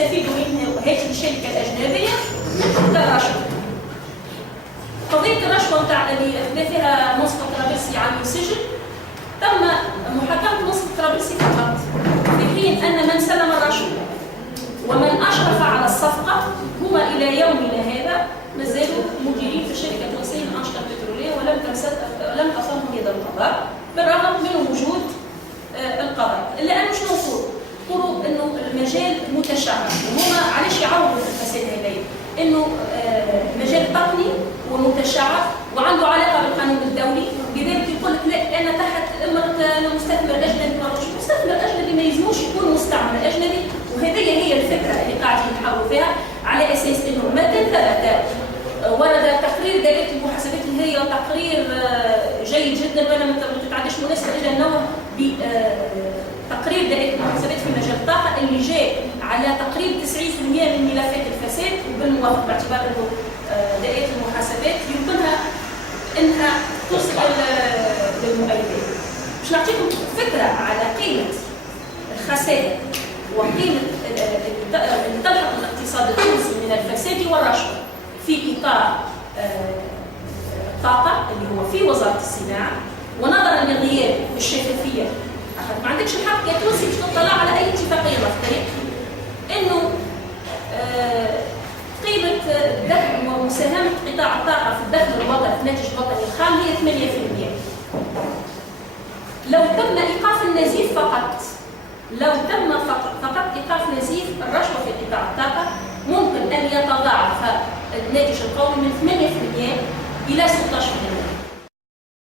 تستفيد منه هذه الشركه الاجنبيه كرشوه. قضيه الرشوه نتاع اللي خذا فيها مصطفى طرابلسي عام سجن تم محاكمه مصطفى طرابلسي فقط، في حين ان من سلم الرشوه ومن اشرف على الصفقه هما الى يومنا هذا مازالوا مديرين في الشركه التونسيه للانشطه البتروليه ولم تصلهم يد القضاء بالرغم من وجود القضاء. الا انه شنو نقولوا انه المجال متشعب، وهما علاش يعوضوا الفساد هذايا؟ انه مجال تقني ومتشعب وعنده علاقه بالقانون الدولي، لذلك يقول لك لا انا تحت انا مستثمر اجنبي، مستثمر اجنبي ما يلزموش يكون مستعمر اجنبي. وهذه هي الفكره اللي قاعدين نحاولوا فيها على اساس انه متى ثبت ورد تقرير دائره المحاسبات اللي هي تقرير جيد جدا، وانا ما تتعداش مناسبه الا نوه بتقرير دائره المحاسبات في مجال الطاقه اللي جاء على تقريب 90% من ملفات الفساد، وبالموافقه باعتبار انه دائره المحاسبات يمكنها انها توصل للمؤيدين. باش نعطيكم فكره على قيمه الخسائر وقيمه اللي تلحق الاقتصاد التونسي من الفساد والرشوه في اطار الطاقه اللي هو في وزاره الصناعه، ونظرا لغياب الشفافيه، ما عندكش الحق يا تونسي باش تطلع على اي اتفاقيه نفطيه، انه قيمه الدخل ومساهمه قطاع الطاقه في الدخل الوطني في الناتج الوطني الخام هي 8%. لو تم ايقاف النزيف فقط، لو تم فقط ايقاف نزيف الرشوه في قطاع الطاقه ممكن ان يتضاعف الناتج القومي من 8% الى 16%.